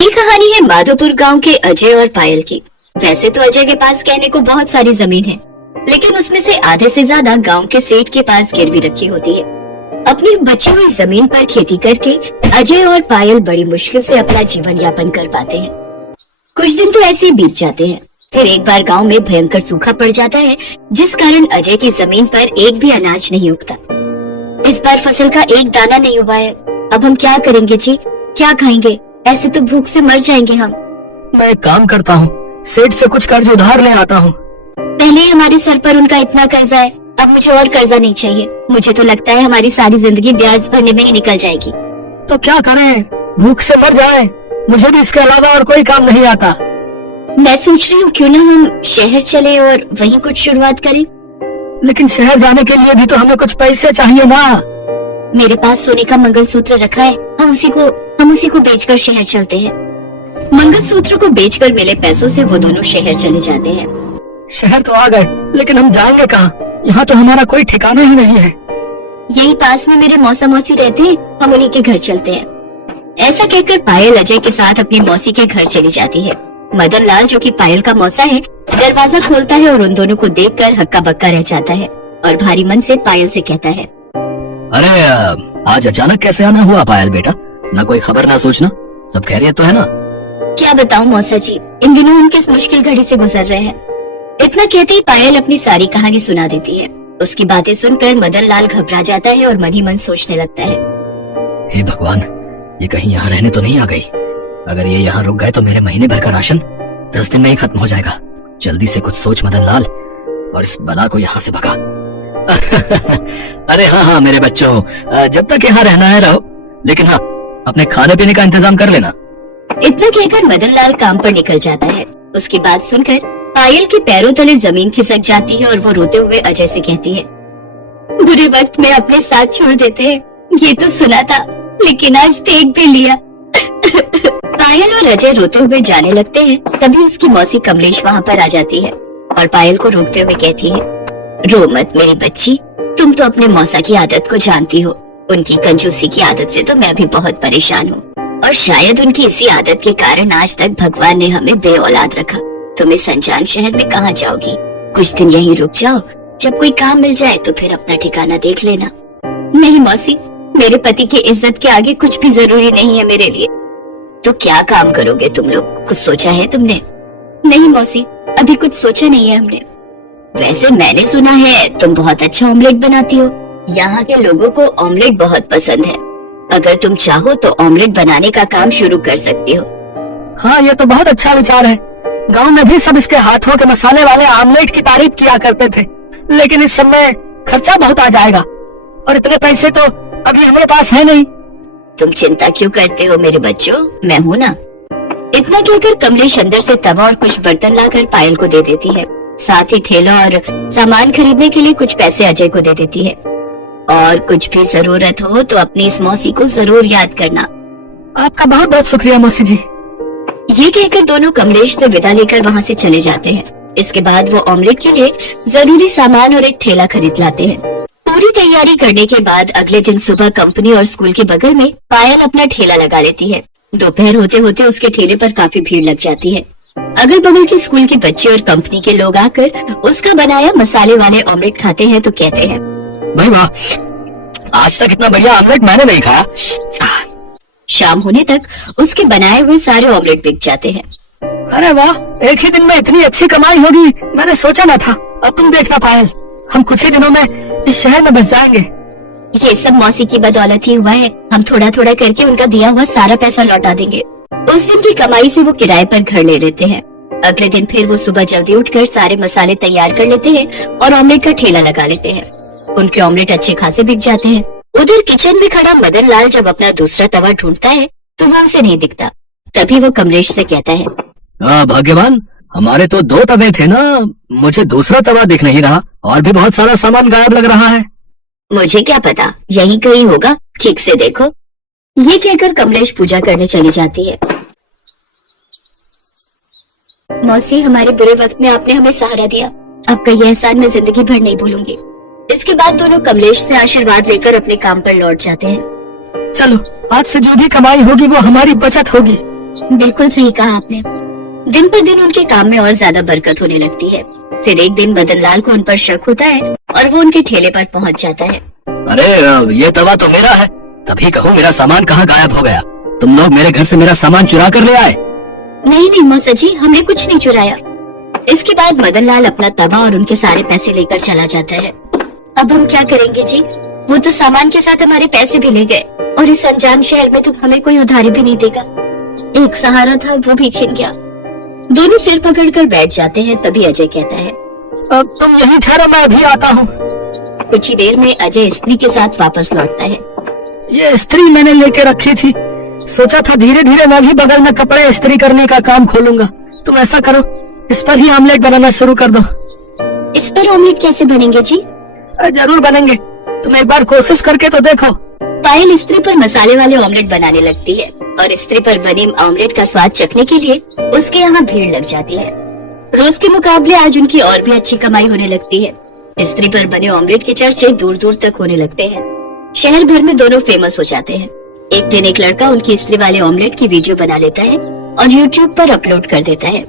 ये कहानी है माधोपुर गांव के अजय और पायल की। वैसे तो अजय के पास कहने को बहुत सारी जमीन है, लेकिन उसमें से आधे से ज्यादा गांव के सेठ के पास गिरवी रखी होती है। अपनी बची हुई जमीन पर खेती करके अजय और पायल बड़ी मुश्किल से अपना जीवन यापन कर पाते हैं। कुछ दिन तो ऐसे ही बीत जाते हैं। फिर एक बार गांव में भयंकर सूखा पड़ जाता है, जिस कारण अजय की जमीन पर एक भी अनाज नहीं उगता। इस बार फसल का एक दाना नहीं हुआ है। अब हम क्या करेंगे जी, क्या खाएंगे? ऐसे तो भूख से मर जाएंगे हम। मैं एक काम करता हूँ, सेठ से कुछ कर्ज उधार ले आता हूँ। पहले ही हमारे सर पर उनका इतना कर्जा है, अब मुझे और कर्जा नहीं चाहिए। मुझे तो लगता है हमारी सारी जिंदगी ब्याज भरने में ही निकल जाएगी। तो क्या करें, भूख से मर जाए। मुझे भी इसके अलावा और कोई काम नहीं आता। मैं सोच रही हूँ क्यों ना हम शहर चले और वहीं कुछ शुरुआत करें। लेकिन शहर जाने के लिए भी तो हमें कुछ पैसे चाहिए ना। मेरे पास सोने का मंगलसूत्र रखा है, हम उसी को बेचकर शहर चलते हैं। मंगलसूत्र को बेचकर मिले पैसों से वो दोनों शहर चले जाते हैं। शहर तो आ गए, लेकिन हम जाएंगे कहाँ? यहाँ तो हमारा कोई ठिकाना ही नहीं है। यही पास में मेरे मौसा मौसी रहते हैं, हम उन्हीं के घर चलते हैं। ऐसा कहकर पायल अजय के साथ अपनी मौसी के घर चली जाती है। मदन लाल, जो कि पायल का मौसा है, दरवाजा खोलता है और उन दोनों को देखकर हक्का बक्का रह जाता है और भारी मन से पायल से कहता है, अरे आज अचानक कैसे आना हुआ पायल बेटा? ना कोई खबर ना सूचना, सब खैरियत तो है ना? क्या बताऊं मौसा जी, इन दिनों हम किस मुश्किल घड़ी से गुजर रहे हैं। इतना कहते ही पायल अपनी सारी कहानी सुना देती है। उसकी बातें सुनकर मदन लाल घबरा जाता है और मन ही मन सोचने लगता है, हे भगवान, ये कहीं यहाँ रहने तो नहीं आ गई? अगर ये यहाँ रुक गए तो मेरे महीने भर का राशन 10 दिन में ही खत्म हो जाएगा। जल्दी से कुछ सोच मदन लाल, और इस बला को यहाँ से भगा। अरे हाँ मेरे बच्चों, जब तक यहाँ रहना है रहो, लेकिन हाँ, अपने खाने पीने का इंतजाम कर लेना। इतना कहकर मदन लाल काम पर निकल जाता है। उसकी बात सुनकर पायल के पैरों तले जमीन खिसक जाती है और वो रोते हुए अजय से कहती है, बुरे वक्त में अपने साथ छोड़ देते हैं, ये तो सुना था, लेकिन आज देख भी लिया। पायल और अजय रोते हुए जाने लगते हैं। तभी उसकी मौसी कमलेश वहाँ पर आ जाती है और पायल को रोकते हुए कहती है, रो मत मेरी बच्ची, तुम तो अपने मौसा की आदत को जानती हो। उनकी कंजूसी की आदत से तो मैं भी बहुत परेशान हूँ, और शायद उनकी इसी आदत के कारण आज तक भगवान ने हमें बेऔलाद रखा। तुम इस अनजान शहर में कहाँ जाओगी? कुछ दिन यहीं रुक जाओ, जब कोई काम मिल जाए तो फिर अपना ठिकाना देख लेना। नहीं मौसी, मेरे पति की इज्जत के आगे कुछ भी जरूरी नहीं है मेरे लिए। तो क्या काम करोगे तुम लोग, कुछ सोचा है तुमने? नहीं मौसी, अभी कुछ सोचा नहीं है हमने। वैसे मैंने सुना है तुम बहुत अच्छा ऑमलेट बनाती हो। यहाँ के लोगों को ऑमलेट बहुत पसंद है। अगर तुम चाहो तो ऑमलेट बनाने का काम शुरू कर सकती हो। हाँ, ये तो बहुत अच्छा विचार है। गांव में भी सब इसके हाथों के मसाले वाले आमलेट की तारीफ किया करते थे, लेकिन इस समय खर्चा बहुत आ जाएगा और इतने पैसे तो अभी हमारे पास है नहीं। तुम चिंता क्यों करते हो मेरे बच्चों, मैं हूँ ना। इतना कहकर कमलेश अंदर से तवा और कुछ बर्तन लाकर पायल को दे देती है। साथ ही ठेला और सामान खरीदने के लिए कुछ पैसे अजय को दे देती है। और कुछ भी जरूरत हो तो अपनी इस मौसी को जरूर याद करना। आपका बहुत बहुत शुक्रिया मौसी जी। ये कहकर दोनों कमलेश से विदा लेकर वहाँ से चले जाते हैं। इसके बाद वो ऑमलेट के लिए जरूरी सामान और एक ठेला खरीद लाते हैं। पूरी तैयारी करने के बाद अगले दिन सुबह कंपनी और स्कूल के बगल में पायल अपना ठेला लगा लेती है। दोपहर होते होते उसके ठेले पर काफी भीड़ लग जाती है। अगल बगल के स्कूल के बच्चे और कंपनी के लोग आकर उसका बनाया मसाले वाले ऑमलेट खाते हैं तो कहते हैं, भाई वाह, आज तक इतना बढ़िया ऑमलेट मैंने नहीं खाया। शाम होने तक उसके बनाए हुए सारे ऑमलेट बिक जाते हैं। अरे वाह, एक ही दिन में इतनी अच्छी कमाई होगी, मैंने सोचा न था। अब तुम देखना पायल, हम कुछ ही दिनों में इस शहर में बस जाएंगे। ये सब मौसी की बदौलत ही हुआ है। हम थोड़ा थोड़ा करके उनका दिया हुआ सारा पैसा लौटा देंगे। उस दिन की कमाई से वो किराए पर घर ले लेते हैं। अगले दिन फिर वो सुबह जल्दी उठकर सारे मसाले तैयार कर लेते हैं और ऑमलेट का ठेला लगा लेते हैं। उनके ऑमलेट अच्छे खासे बिक जाते हैं। उधर किचन में खड़ा मदन लाल जब अपना दूसरा तवा ढूंढता है तो वो उसे नहीं दिखता। तभी वो कमलेश से कहता है, भाग्यवान, हमारे तो 2 तवे थे ना, मुझे दूसरा तवा दिख नहीं रहा और भी बहुत सारा सामान गायब लग रहा है। मुझे क्या पता, यहीं कहीं होगा, ठीक से देखो। ये कहकर कमलेश पूजा करने चली जाती है। मौसी, हमारे बुरे वक्त में आपने हमें सहारा दिया, आपका यह एहसान मैं जिंदगी भर नहीं भूलूंगी। इसके बाद दोनों कमलेश से आशीर्वाद लेकर अपने काम पर लौट जाते हैं। चलो, आज से जो भी कमाई होगी वो हमारी बचत होगी। बिल्कुल सही कहा आपने। दिन पर दिन उनके काम में और ज्यादा बरकत होने लगती है। फिर एक दिन मदन लाल को उन पर शक होता है और वो उनके ठेले पर पहुंच जाता है। अरे ये तवा तो मेरा है, तभी कहो मेरा सामान कहाँ गायब हो गया? तुम लोग मेरे घर से मेरा सामान चुरा कर ले आए? नहीं नहीं मौसा जी, हमने कुछ नहीं चुराया। इसके बाद मदन लाल अपना तवा और उनके सारे पैसे लेकर चला जाता है। अब हम क्या करेंगे जी? वो तो सामान के साथ हमारे पैसे भी ले गए और इस अनजान शहर में तो हमें कोई उधारी भी नहीं देगा। एक सहारा था वो भी छिन गया। दोनों सिर पकड़कर बैठ जाते हैं। तभी अजय कहता है, अब तुम यहीं ठहरो, मैं अभी आता हूँ। कुछ ही देर में अजय स्त्री के साथ वापस लौटता है। ये स्त्री मैंने लेके रखी थी, सोचा था धीरे धीरे मैं भी बगल में कपड़े इस्त्री करने का काम खोलूंगा। तुम ऐसा करो, इस पर ही ऑमलेट बनाना शुरू कर दो। इस पर ऑमलेट कैसे बनेंगे जी? जरूर बनेंगे, तुम एक बार कोशिश करके तो देखो। पायल स्त्री पर मसाले वाले ऑमलेट बनाने लगती है और स्त्री पर बने ऑमलेट का स्वाद चखने के लिए उसके यहाँ भीड़ लग जाती है। रोज के मुकाबले आज उनकी और भी अच्छी कमाई होने लगती है। स्त्री पर बने ऑमलेट के चर्चे दूर दूर तक होने लगते हैं। शहर भर में दोनों फेमस हो जाते हैं। एक दिन एक लड़का उनकी स्त्री वाले ऑमलेट की वीडियो बना लेता है और यूट्यूब पर अपलोड कर देता है।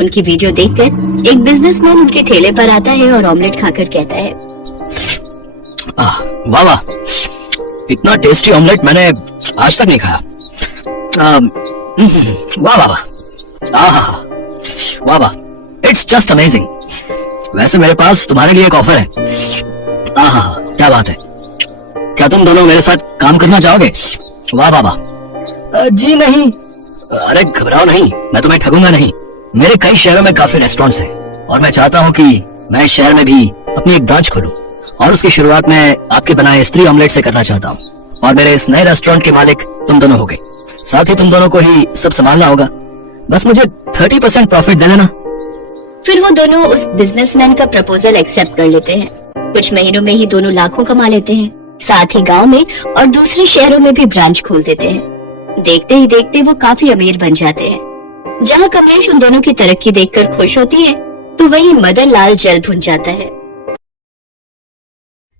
उनकी वीडियो देखकर एक बिजनेसमैन उनके ठेले पर आता है और ऑमलेट खाकर कहता है, वाह वाह, इतना टेस्टी ऑमलेट मैंने आज तक नहीं खाया। वाह वाह वाह, वाह वाह, इट्स जस्ट अमेजिंग। वैसे मेरे पास तुम्हारे लिए एक ऑफर है। क्या बात है, क्या तुम दोनों मेरे साथ काम करना चाहोगे? वाह वाह वाह। जी नहीं। अरे घबराओ नहीं, मैं तुम्हें ठगूंगा नहीं। मेरे कई शहरों में काफी रेस्टोरेंट्स हैं और मैं चाहता हूँ कि मैं इस शहर में भी अपनी एक ब्रांच खोलूं और उसकी शुरुआत मैं आपके बनाए स्त्री ऑमलेट से करना चाहता हूँ। और मेरे इस नए रेस्टोरेंट के मालिक तुम दोनों होगे, साथ ही तुम दोनों को ही सब संभालना होगा। बस मुझे 30% प्रॉफिट दे देना। फिर वो दोनों उस बिजनेसमैन का प्रपोजल एक्सेप्ट कर लेते हैं। कुछ महीनों में ही दोनों लाखों कमा लेते हैं। साथ ही गांव में और दूसरे शहरों में भी ब्रांच खोल देते हैं। देखते ही देखते वो काफी अमीर बन जाते हैं। जहां कमलेश उन दोनों की तरक्की देखकर खुश होती है, तो वहीं मदन लाल जल भुन जाता है।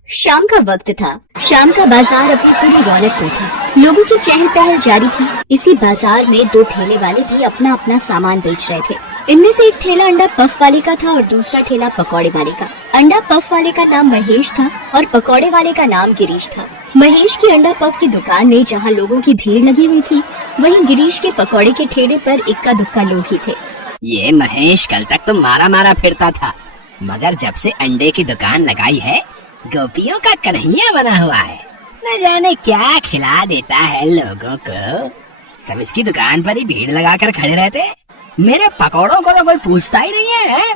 शाम का वक्त था। शाम का बाजार अपनी पूरी रौनक में था। लोगों की चहल पहल जारी थी। इसी बाजार में दो ठेले वाले भी अपना अपना सामान बेच रहे थे। इनमें से एक ठेला अंडा पफ वाले का था और दूसरा ठेला पकौड़े वाले का। अंडा पफ वाले का नाम महेश था और पकौड़े वाले का नाम गिरीश था। महेश की अंडा पफ की दुकान में जहाँ लोगों की भीड़ लगी हुई थी, वहीं गिरीश के पकौड़े के ठेले पर इक्का दुक्का लोग ही थे। ये महेश कल तक तो मारा मारा फिरता था, मगर जब से अंडे की दुकान लगाई है, गोपियों का कन्हैया बना हुआ है। न जाने क्या खिला देता है लोगों को। सब इसकी दुकान पर ही भीड़ लगाकर खड़े रहते। मेरे पकौड़ों को तो कोई पूछता ही नहीं है।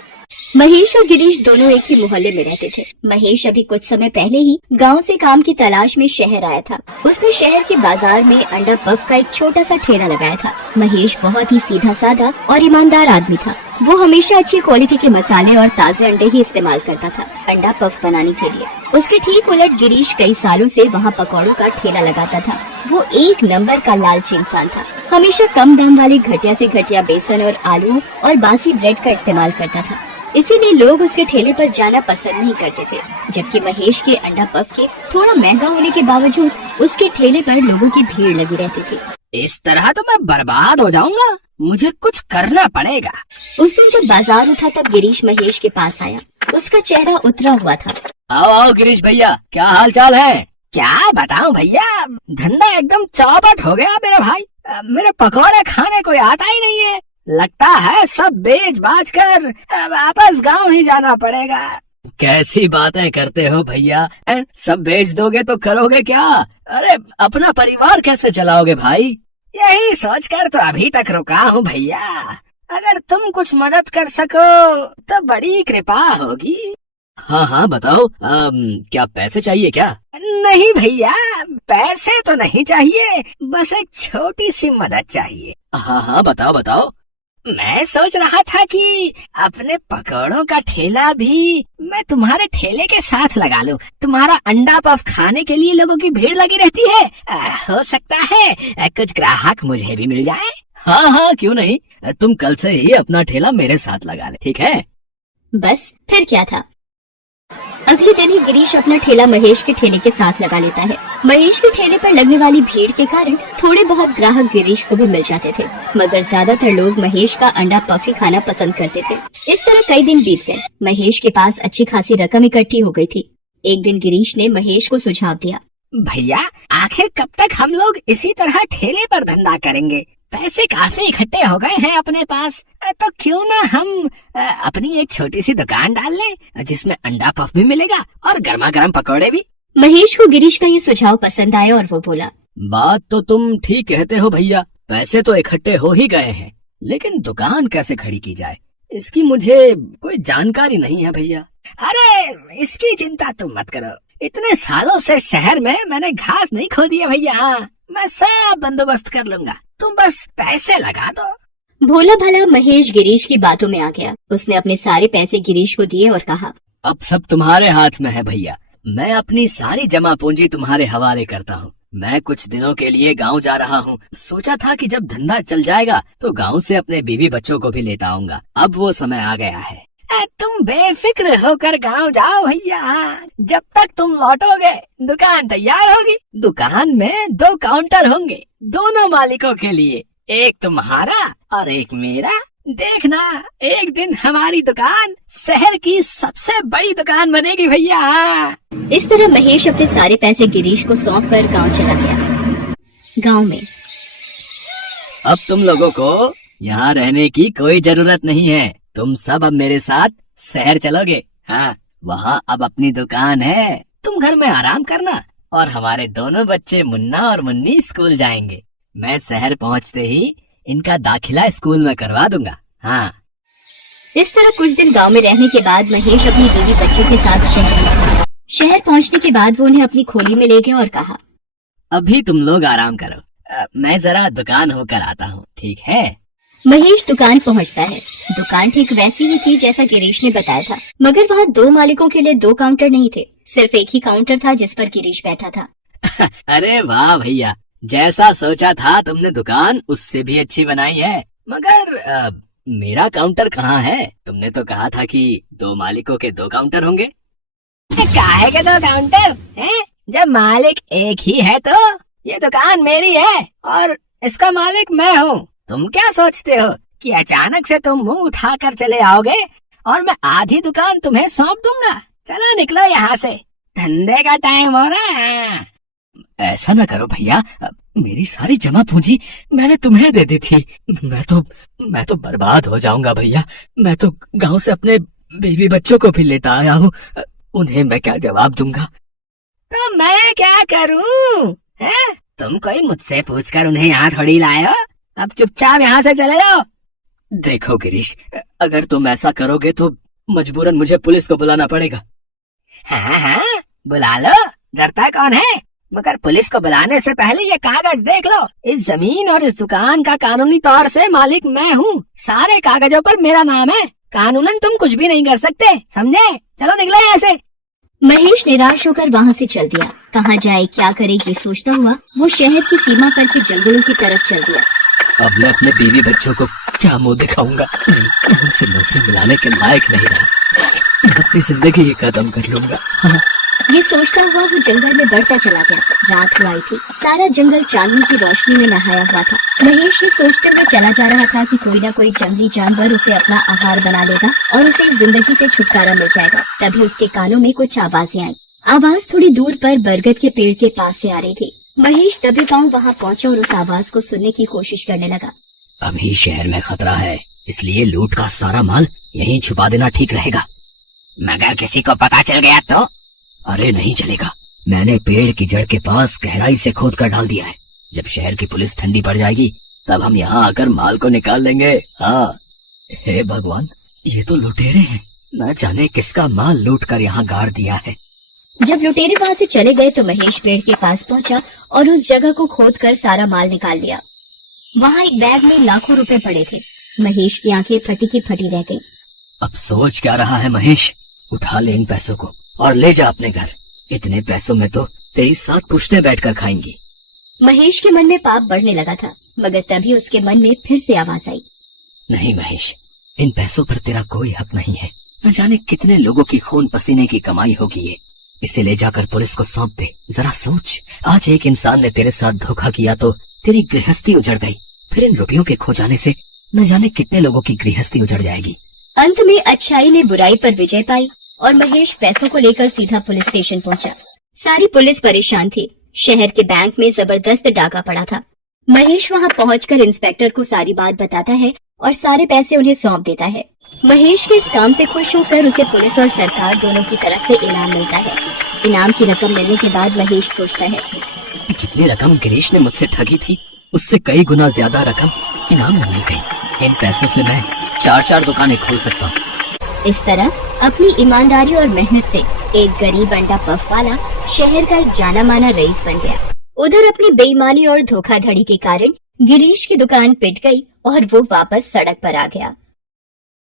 महेश और गिरीश दोनों एक ही मोहल्ले में रहते थे। महेश अभी कुछ समय पहले ही गांव से काम की तलाश में शहर आया था। उसने शहर के बाजार में अंडा पफ का एक छोटा सा ठेला लगाया था। महेश बहुत ही सीधा साधा और ईमानदार आदमी था। वो हमेशा अच्छी क्वालिटी के मसाले और ताजे अंडे ही इस्तेमाल करता था अंडा पफ बनाने के लिए। उसके ठीक उलट गिरीश कई सालों से वहाँ पकौड़ों का ठेला लगाता था। वो एक नंबर का लालची इंसान था। हमेशा कम दाम वाले घटिया से घटिया बेसन और आलू और बासी ब्रेड का इस्तेमाल करता था। इसीलिए लोग उसके ठेले पर जाना पसंद नहीं करते थे। जबकि महेश के अंडा पफ के थोड़ा महंगा होने के बावजूद उसके ठेले पर लोगों की भीड़ लगी रहती थी। इस तरह तो मैं बर्बाद हो जाऊंगा, मुझे कुछ करना पड़ेगा। उस दिन जब बाजार उठा तब गिरीश महेश के पास आया। उसका चेहरा उतरा हुआ था। आओ आओ गिरीश भैया, क्या हाल चाल है? क्या बताऊं भैया, धंधा एकदम चौपट हो गया मेरे भाई। मेरे पकौड़े खाने कोई आता ही नहीं है। लगता है सब बेच बाच कर वापस गांव ही जाना पड़ेगा। कैसी बातें करते हो भैया, सब बेच दोगे तो करोगे क्या? अरे अपना परिवार कैसे चलाओगे भाई? यही सोचकर तो अभी तक रुका हूँ भैया। अगर तुम कुछ मदद कर सको तो बड़ी कृपा होगी। हाँ हाँ बताओ, क्या पैसे चाहिए क्या? नहीं भैया, पैसे तो नहीं चाहिए, बस एक छोटी सी मदद चाहिए। हाँ हाँ बताओ बताओ। मैं सोच रहा था कि अपने पकौड़ों का ठेला भी मैं तुम्हारे ठेले के साथ लगा लूं। तुम्हारा अंडा पफ खाने के लिए लोगों की भीड़ लगी रहती है। हो सकता है कुछ ग्राहक मुझे भी मिल जाए। हाँ हाँ क्यों नहीं, तुम कल से ही अपना ठेला मेरे साथ लगा ले, ठीक है? बस फिर क्या था। अगले दिन ही गिरीश अपना ठेला महेश के ठेले के साथ लगा लेता है। महेश के ठेले पर लगने वाली भीड़ के कारण थोड़े बहुत ग्राहक गिरीश को भी मिल जाते थे, मगर ज्यादातर लोग महेश का अंडा पफ ही खाना पसंद करते थे। इस तरह कई दिन बीत गए। महेश के पास अच्छी खासी रकम इकट्ठी हो गई थी। एक दिन गिरीश ने महेश को सुझाव दिया, भैया आखिर कब तक हम लोग इसी तरह ठेले पर धंधा करेंगे? पैसे काफी इकट्ठे हो गए हैं अपने पास, तो क्यों ना हम अपनी एक छोटी सी दुकान डाल लें जिसमें अंडा पफ भी मिलेगा और गर्मा गर्म पकौड़े भी। महेश को गिरीश का ये सुझाव पसंद आया और वो बोला, बात तो तुम ठीक कहते हो भैया, पैसे तो इकट्ठे हो ही गए हैं, लेकिन दुकान कैसे खड़ी की जाए इसकी मुझे कोई जानकारी नहीं है भैया। अरे इसकी चिंता तुम मत करो, इतने सालों से शहर में मैंने घास नहीं खोदी है भैया, मैं सब बंदोबस्त कर लूंगा, तुम बस पैसे लगा दो। भोला भला महेश गिरीश की बातों में आ गया। उसने अपने सारे पैसे गिरीश को दिए और कहा, अब सब तुम्हारे हाथ में है भैया, मैं अपनी सारी जमा पूंजी तुम्हारे हवाले करता हूँ। मैं कुछ दिनों के लिए गांव जा रहा हूँ, सोचा था कि जब धंधा चल जाएगा तो गांव से अपने बीवी बच्चों को भी लेता आऊंगा, अब वो समय आ गया है। तुम बेफिक्र होकर गांव जाओ भैया, जब तक तुम लौटोगे दुकान तैयार होगी। दुकान में 2 काउंटर होंगे दोनों मालिकों के लिए, एक तुम्हारा और एक मेरा। देखना एक दिन हमारी दुकान शहर की सबसे बड़ी दुकान बनेगी भैया। इस तरह महेश अपने सारे पैसे गिरीश को सौंप कर गाँव चला गया। गाँव में अब तुम लोगों को यहाँ रहने की कोई जरूरत नहीं है, तुम सब अब मेरे साथ शहर चलोगे। हाँ, वहाँ अब अपनी दुकान है, तुम घर में आराम करना और हमारे दोनों बच्चे मुन्ना और मुन्नी स्कूल जाएंगे। मैं शहर पहुँचते ही इनका दाखिला स्कूल में करवा दूंगा। हाँ। इस तरह कुछ दिन गांव में रहने के बाद महेश अपनी बीवी बच्चों के साथ शहर पहुंचने के बाद वो उन्हें अपनी खोली में ले गया और कहा, अभी तुम लोग आराम करो, मैं जरा दुकान होकर आता हूँ, ठीक है? महेश दुकान पहुंचता है। दुकान ठीक वैसी ही थी जैसा गिरीश ने बताया था, मगर वहाँ 2 मालिकों के लिए 2 काउंटर नहीं थे, सिर्फ एक ही काउंटर था जिस पर गिरीश बैठा था। अरे वाह भैया, जैसा सोचा था तुमने दुकान उससे भी अच्छी बनाई है, मगर मेरा काउंटर कहाँ है? तुमने तो कहा था कि 2 मालिकों के 2 काउंटर होंगे। काहे के 2 काउंटर हैं? जब मालिक एक ही है तो ये दुकान मेरी है और इसका मालिक मैं हूँ। तुम क्या सोचते हो कि अचानक से तुम मुंह उठाकर चले आओगे और मैं आधी दुकान तुम्हें सौंप दूंगा? चलो निकलो यहाँ से, धंधे का टाइम हो रहा है। ऐसा न करो भैया, मेरी सारी जमा पूंजी मैंने तुम्हें दे दी थी, मैं तो बर्बाद हो जाऊंगा भैया। मैं तो गांव से अपने बीवी बच्चों को भी लेता आया हूँ, उन्हें मैं क्या जवाब दूंगा? तो मैं क्या करूँ? तुम कोई मुझसे पूछकर उन्हें यहाँ थोड़ी लाए हो, अब चुपचाप यहाँ से चले जाओ। देखो गिरीश, अगर तुम ऐसा करोगे तो मजबूरन मुझे पुलिस को बुलाना पड़ेगा। हाँ, बुला लो, डरता कौन है? मगर पुलिस को बुलाने से पहले ये कागज देख लो, इस जमीन और इस दुकान का कानूनी तौर से मालिक मैं हूँ, सारे कागजों पर मेरा नाम है, कानूनन तुम कुछ भी नहीं कर सकते, समझे? चलो निकलो यहाँ से। महेश निराश होकर वहाँ से चल दिया। कहाँ जाए क्या करे ये सोचता हुआ वो शहर की सीमा पर के जंगलों की तरफ चल दिया। अब मैं अपने बीवी बच्चों को क्या मुंह दिखाऊंगा? मैं उनसे नजरें मिलाने के लायक नहीं रहा, मैं अपनी जिंदगी ही खत्म कर लूंगा। ये सोचता हुआ वो जंगल में बढ़ता चला गया। रात हो आई थी, सारा जंगल चांदनी की रोशनी में नहाया हुआ था। महेश ये सोचते हुए चला जा रहा था कि कोई न कोई जंगली जानवर उसे अपना आहार बना लेगा और उसे इस जिंदगी से छुटकारा मिल जाएगा। तभी उसके कानों में कुछ आवाजें आई। आवाज थोड़ी दूर पर बरगद के पेड़ के पास से आ रही थी। महेश दबे पांव वहाँ पहुँचा और उस आवाज को सुनने की कोशिश करने लगा। अभी शहर में खतरा है, इसलिए लूट का सारा माल यहीं छुपा देना ठीक रहेगा। मगर किसी को पता चल गया तो? अरे नहीं चलेगा, मैंने पेड़ की जड़ के पास गहराई से खोद कर डाल दिया है। जब शहर की पुलिस ठंडी पड़ जाएगी तब हम यहाँ आकर माल को निकाल लेंगे। हाँ। हे भगवान, ये तो लुटेरे हैं, न जाने किसका माल लूट कर यहाँ गाड़ दिया है। जब लुटेरे वहाँ से चले गए तो महेश पेड़ के पास पहुँचा और उस जगह को खोद कर सारा माल निकाल लिया। वहाँ एक बैग में लाखों रुपए पड़े थे। महेश की आंखें फटी की फटी रह गईं। अब सोच क्या रहा है महेश? उठा ले इन पैसों को और ले जा अपने घर। इतने पैसों में तो तेरी साथ पुश्तें बैठकर खाएंगी। महेश के मन में पाप बढ़ने लगा था, मगर तभी उसके मन में फिर से आवाज आई। नहीं महेश, इन पैसों पर तेरा कोई हक नहीं है। न जाने कितने लोगों की खून पसीने की कमाई होगी ये। इसे ले जाकर पुलिस को सौंप दे। जरा सोच, आज एक इंसान ने तेरे साथ धोखा किया तो तेरी गृहस्थी उजड़ गई, फिर इन रुपयों के खो जाने से न जाने कितने लोगों की गृहस्थी उजड़ जाएगी। अंत में अच्छाई ने बुराई पर विजय पाई और महेश पैसों को लेकर सीधा पुलिस स्टेशन पहुंचा। सारी पुलिस परेशान थी। शहर के बैंक में जबरदस्त डाका पड़ा था। महेश वहां पहुंचकर इंस्पेक्टर को सारी बात बताता है और सारे पैसे उन्हें सौंप देता है। महेश के इस काम से खुश होकर उसे पुलिस और सरकार दोनों की तरफ से इनाम मिलता है। इनाम की रकम मिलने के बाद महेश सोचता है, जितनी रकम गिरीश ने मुझसे ठगी थी उससे कई गुना ज्यादा रकम इनाम में मिल गई। इन पैसों से मैं 4 दुकानें खोल सकता हूँ। इस तरह अपनी ईमानदारी और मेहनत से एक गरीब अंडा पफ वाला शहर का एक जाना माना रईस बन गया। उधर अपनी बेईमानी और धोखाधड़ी के कारण गिरीश की दुकान पिट गई और वो वापस सड़क पर आ गया।